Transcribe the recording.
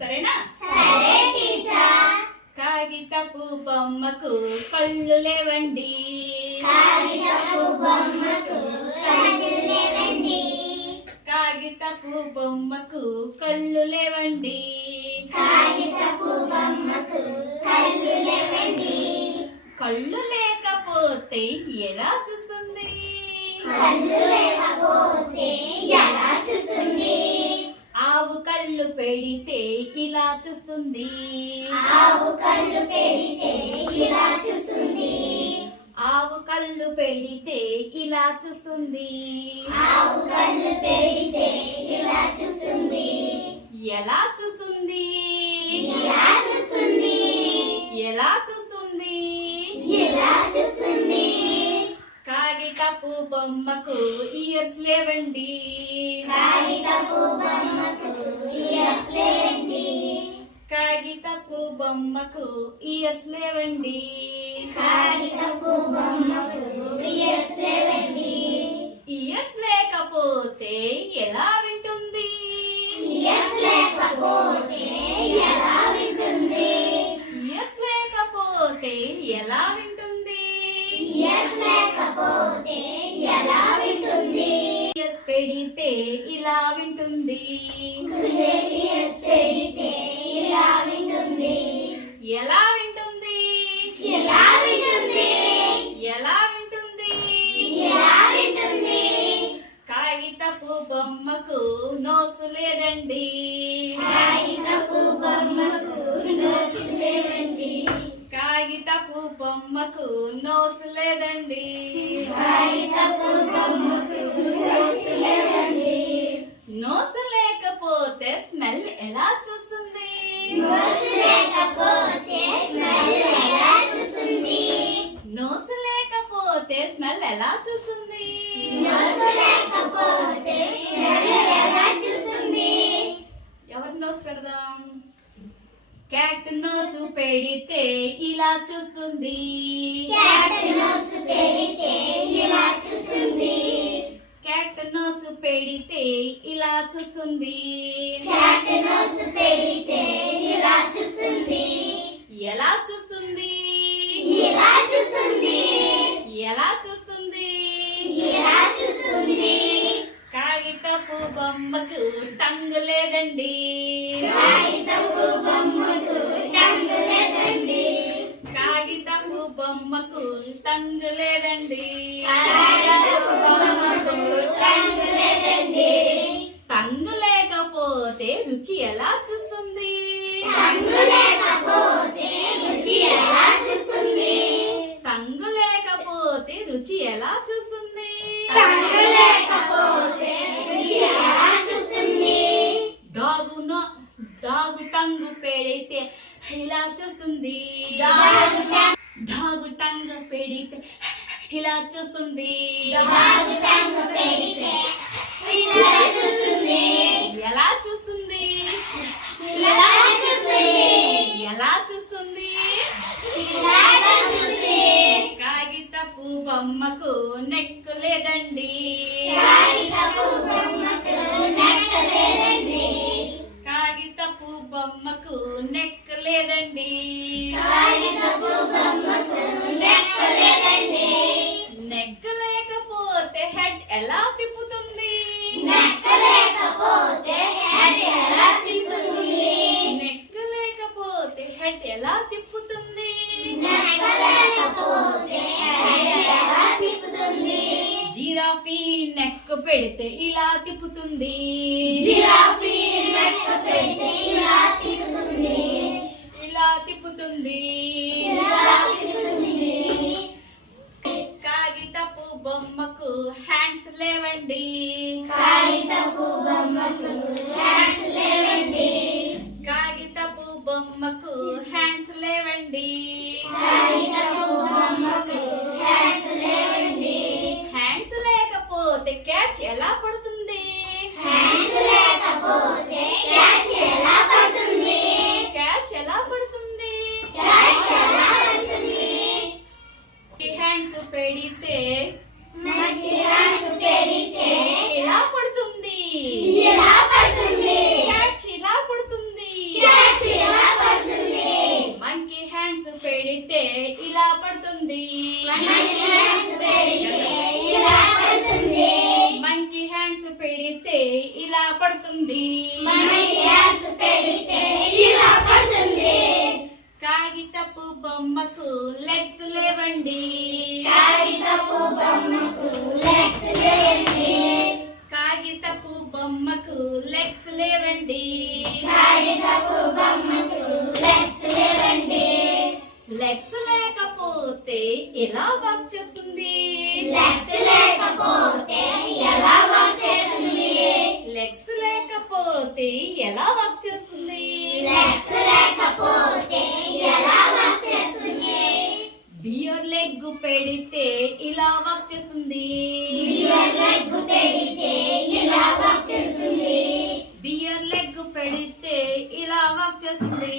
సరేనా? సరే టీచర్. కాగితపు బొమ్మకు కళ్ళు లేవండి. కాగితపు బొమ్మకు కళ్ళు లేవండి. కాగితపు బొమ్మకు కళ్ళు లేవండి. కాగితపు బొమ్మకు కళ్ళు లేవండి. కళ్ళు లేకపోతే ఎలా చూస్తుంది? కళ్ళు లేకపోతే ఎలా చూస్తుంది? ఆవు కళ్ళు పెడితే ఇలా చూస్తుంది. ఆవు కళ్ళు పెడితే ఇలా చూస్తుంది. ఆవు కళ్ళు పెడితే ఇలా చూస్తుంది. ఆవు కళ్ళు పెడితే ఇలా చూస్తుంది. ఎలా చూస్తుంది? ఎలా చూస్తుంది? ఎలా చూస్తుంది? ఎలా చూస్తుంది? కాగితపు బొమ్మకు ఇయర్స్ లేవండి. కాగితపు బొమ్మకు ఇయర్స్ లేవండి. కాగితపు బొమ్మకు ఇయర్స్ లేవండి. కాగితపు బొమ్మకు ఇయర్స్ లేవండి. ఇయర్స్ లేకపోతే ఎలా వింటుంది? ఇయర్స్ లేకపోతే ఎలా వింటుంది? ఇయర్స్ లేకపోతే ఎలా వింటుంది? ఇయర్స్ లేకపోతే ఎలా వింటుంది? ఇయర్స్ పెడితే ఇలా వింటుంది. ఇయర్స్ పెడితే ఇలా వింటుంది. ఎలా వింటుంది? ఎలా వింటుంది? ఎలా వింటుంది? ఎలా వింటుంది? కాగితపు బొమ్మకు నోసు లేదండి. కాగితపు బొమ్మకు నోసు లేదండి. కాగితపు బొమ్మకు నోసు లేదండి. కాగితపు బొమ్మకు నోసు లేదండి. నోసు లేకపోతే స్మెల్ ఎలా చూస్తుంది? నోసు లేకపోతే స్మెల్ ఎలా చూస్తుంది? నోసు లేకపోతే స్మెల్ ఎలా చూస్తుంది? నోసు లేకపోతే స్మెల్ ఎలా చూస్తుంది? ఎవరి నోసు పెడదాం? క్యాట్ నోసు పెడితే ఇలా చూస్తుంది. క్యాట్ నోసు పెడితే ఇలా చూస్తుంది. క్యాట్ నోసు పెడితే ఇలా చూస్తుంది. క్యాట్ నోసు పెడితే ఇలా చూస్తుంది. ఎలా చూస్తుంది? ఇలా చూస్తుంది. ఎలా చూస్తుంది? ఇలా చూస్తుంది. కాగితపు బొమ్మకు టంగు లేదండి. కాగితపు బొమ్మకు టంగు లేదండి. కాగితపు బొమ్మకు టంగు లేదండి. కాగితపు బొమ్మకు టంగు లేదండి. టంగు లేకపోతే రుచి ఎలా చూస్తుంది? టంగు లేకపోతే రుచి ఎలా చూస్తుంది? టంగు లేకపోతే రుచి ఎలా చూస్తుంది? టంగు లేకపోతే రుచి ఎలా చూస్తుంది? డాగు టంగు పెడితే ఇలా చూస్తుంది. డాగు టంగు పెడితే ఇలా చూస్తుంది. డాగు టంగు పెడితే ఇలా చూస్తుంది. ఎలా చూస్తుంది? ఇలా చూస్తుంది. ఎలా చూస్తుంది? ఇలా చూస్తుంది. కాగితపు బొమ్మకు నెక్కు లేదండి. కాగితపు బొమ్మకు నెక్క లేదండి. కాగితపు బొమ్మకు నెక్కు లేదండి. కాగితపు బొమ్మకు నెక్క లేదండి. నెక్ లేకపోతే హెడ్ ఎలా తిప్పుతుంది? నెక్క లేకపోతే హెడ్ ఎలా తిప్పుతుంది? నెక్ లేకపోతే హెడ్ ఎలా తిప్పుతుంది? నెక్క లేకపోతే హెడ్ ఎలా తిప్పుతుంది? జిరాఫీ నెక్ పెడితే ఇలా తిప్పుతుంది. జిరాఫీ నెక్క పెడితే ఇలా తిప్పుతుంది. ఇలా తిప్పుతుంది. ఇలా తిప్పుతుంది. కాగితపు బొమ్మకు హ్యాండ్స్ లేవండి. కాగితపు బొమ్మకు హ్యాండ్స్ లేవండి. కాగితపు బొమ్మకు హ్యాండ్స్ లేవండి. కాగితపు బొమ్మకు హ్యాండ్స్ లేవండి. హ్యాండ్స్ లేకపోతే క్యాచ్ ఎలా పడుతుంది? హ్యాండ్స్ లేకపోతే క్యాచ్ ఎలా పడుతుంది? క్యాచ్ ఎలా పడుతుంది? క్యాచ్ ఎలా పడుతుంది? హ్యాండ్స్ పెడితే మట్టి హ్యాండ్స్ పెడితే ఎలా పడుతుంది? ఎలా పడుతుంది? క్యాచ్ ఇలా పడుతుంది. క్యాచ్ పడుతుంది మనకి హ్యాండ్స్ పెడితే ఇలా పడుతుంది కాగితపు బొమ్మకు లెగ్స్ లేవండి కాగితపు బొమ్మకు లెగ్స్ లేవండి కాగితపు బొమ్మకు లెగ్స్ లేవండి కాగితపు బొమ్మకు లెగ్స్ లేవండి లెగ్స్ లేకపోతే ఎలా వర్క్ చేస్తుంది లెగ్స్ లేకపోతే ఎలా వర్క్ చేస్తుంది లెగ్స్ లేకపోతే ఎలా వర్క్ చేస్తుంది లెగ్స్ లేకపోతే ఎలా వర్క్ చేస్తుంది బియర్ లెగ్ పెడితే ఇలా వర్క్ చేస్తుంది బియర్ లెగ్ పెడితే ఇలా వర్క్ చేస్తుంది బియర్ లెగ్ పెడితే ఇలా వర్క్ చేస్తుంది